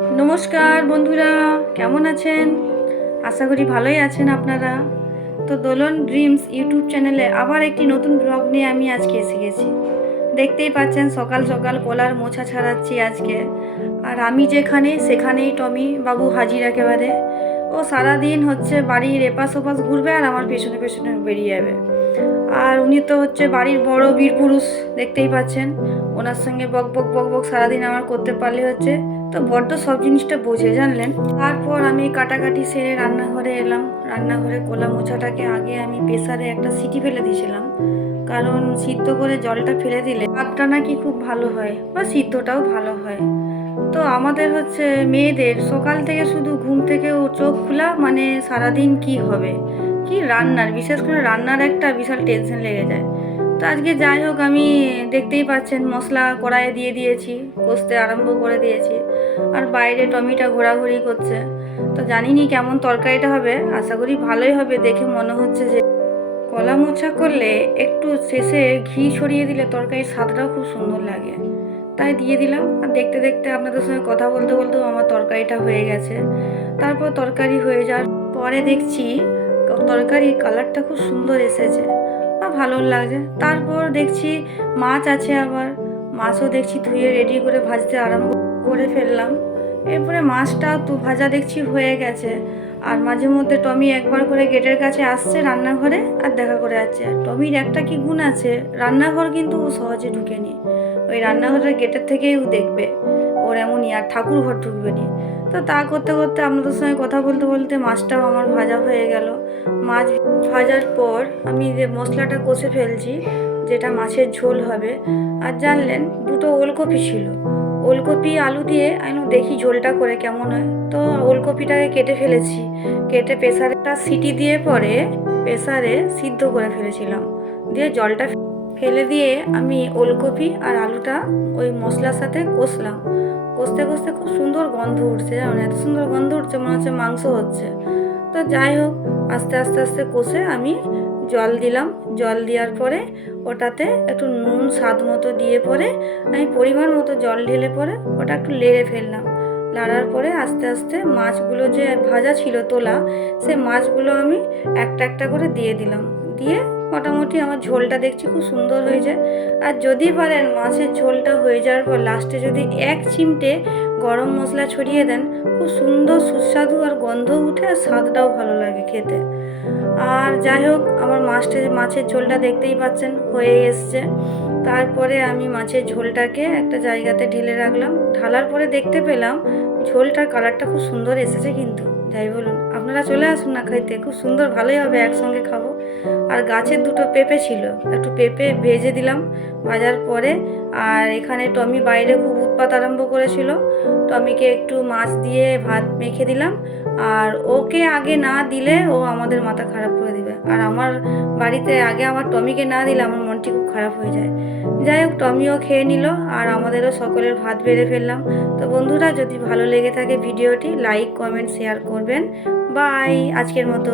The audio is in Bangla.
নমস্কার বন্ধুরা, কেমন আছেন? আশা করি ভালোই আছেন আপনারা। তো দোলন ড্রিমস ইউটিউব চ্যানেলে আবার একটি নতুন ব্লগ নিয়ে আমি আজকে এসে গেছি। দেখতেই পাচ্ছেন সকাল সকাল কোলার মোছা ছাড়াচ্ছি আজকে। আর আমি যেখানে সেখানেই টমি বাবু হাজির একেবারে। ও সারাদিন হচ্ছে বাড়ির এপাশ ওপাশ ঘুরবে আর আমার পেছনে পেছনে বেরিয়ে যাবে। আর উনি তো হচ্ছে বাড়ির বড় বীর পুরুষ, দেখতেই পাচ্ছেন। ওনার সঙ্গে বক বক বক বক সারাদিন আমার করতে পারলে হচ্ছে। তো বড্ড সব জিনিসটা বোঝে, জানলেন। তারপর আমি কাটাকাটি সেরে রান্নাঘরে এলাম। রান্নাঘরে কোলা মোছাটাকে আগে আমি প্রেসারে একটা সিটি ফেলে দিয়েছিলাম, কারণ সিদ্ধ করে জলটা ফেলে দিলে ভাতটা নাকি খুব ভালো হয় বা সিদ্ধটাও ভালো হয়। তো আমাদের হচ্ছে মেয়েদের সকাল থেকে শুধু ঘুম থেকে ও চোখ খোলা মানে সারাদিন কি হবে, কি রান্নার, বিশেষ করে রান্নার একটা বিশাল টেনশন লেগে যায়। তো আজকে যাই হোক, আমি দেখতেই পাচ্ছেন মশলা কড়াইয়ে দিয়ে দিয়েছি, কষতে আরম্ভ করে দিয়েছি। আর বাইরে টমিটা ঘোরাঘুরি করছে। তো জানিনি কেমন তরকারিটা হবে, আশা করি ভালোই হবে। দেখে মনে হচ্ছে যে কলা মোচা করলে একটু শেষে ঘি ছড়িয়ে দিলে তরকারির স্বাদটাও খুব সুন্দর লাগে, তাই দিয়ে দিলাম। আর দেখতে দেখতে আপনাদের সঙ্গে কথা বলতে বলতেও আমার তরকারিটা হয়ে গেছে। তারপর তরকারি হয়ে যাওয়ার পরে দেখছি তরকারির কালারটা খুব সুন্দর এসেছে বা ভালো লাগছে। তারপর দেখছি মাছ আছে, আবার মাছও দেখছি ধুয়ে রেডি করে ভাজতে আরম্ভ করে ফেললাম। এরপরে মাছটাও তো ভাজা দেখছি হয়ে গেছে। আর মাঝে মধ্যে টমি একবার করে গেটের কাছে আসছে রান্নাঘরে আর দেখা করে যাচ্ছে। আর টমির একটা কি গুণ আছে, রান্নাঘর কিন্তু ও সহজে ঢুকেনি। ওই রান্নাঘরের গেটের থেকেই ও দেখবে, ওর এমনই। আর ঠাকুর ঘর ঢুকবে নি। তো তা করতে করতে আপনাদের সঙ্গে কথা বলতে বলতে মাছটাও আমার ভাজা হয়ে গেল। মাছ ভাজার পর আমি যে মশলাটা কষে ফেলছি, যেটা মাছের ঝোল হবে। আর জানলেন, দুটো ওলকপি ছিল, ওলকপি আলু দিয়ে আমি দেখি ঝোলটা করে কেমন হয়। তো ওলকপিটাকে কেটে ফেলেছি, কেটে প্রেসারেটা সিটি দিয়ে পরে প্রেসারে সিদ্ধ করে ফেলেছিলাম। দিয়ে জলটা ফেলে দিয়ে আমি ওলকপি আর আলুটা ওই মশলার সাথে কষলাম। কষতে কষতে খুব সুন্দর গন্ধ উঠছে, যেমন এত সুন্দর গন্ধ উঠছে মনে হচ্ছে মাংস হচ্ছে। তো যাই হোক, আস্তে আস্তে আস্তে কষে আমি জল দিলাম। জল দেওয়ার পরে ওটাতে একটু নুন স্বাদ মতো দিয়ে পরে আমি পরিমাণ মতো জল ঢেলে পরে ওটা একটু লেড়ে ফেললাম। লাড়ার পরে আস্তে আস্তে মাছগুলো যে ভাজা ছিল তোলা, সে মাছগুলো আমি একটা একটা করে দিয়ে দিলাম। দিয়ে মোটামুটি আমার ঝোলটা দেখছি খুব সুন্দর হয়েছে। আর যদি পারেন মাছের ঝোলটা হয়ে যাওয়ার পর লাস্টে যদি এক চিমটে গরম মশলা ছড়িয়ে দেন, খুব সুন্দর সুস্বাদু আর গন্ধ উঠে আর স্বাদটাও ভালো লাগে খেতে। আর যাই হোক, আমার মাছের ঝোলটা দেখতেই পাচ্ছেন হয়ে এসছে। তারপরে আমি মাছের ঝোলটাকে একটা জায়গাতে ঢেলে রাখলাম। ঢালার পরে দেখতে পেলাম ঝোলটার কালারটা খুব সুন্দর এসেছে। কিন্তু যাই বলুন, আপনারা চলে আসুন না খাইতে, খুব সুন্দর, ভালোই হবে, একসঙ্গে খাবো। আর গাছের দুটো পেঁপে ছিল, একটু পেঁপে ভেজে দিলাম ভাজার পরে। আর এখানে টমি বাইরে খুব উৎপাত আরম্ভ করেছিল, টমিকে একটু মাছ দিয়ে ভাত মেখে দিলাম। আর ওকে আগে না দিলে ও আমাদের মাথা খারাপ করে দিবে। আর আমার বাড়িতে আগে আমার টমিকে না দিলে আমার মনটি খুব খারাপ হয়ে যায়। যাই হোক, টমিও খেয়ে নিল আর আমাদেরও সকলের ভাত বেড়ে ফেললাম। তো বন্ধুরা, যদি ভালো লেগে থাকে ভিডিওটি লাইক কমেন্ট শেয়ার করবেন। বাই, আজকের মতো।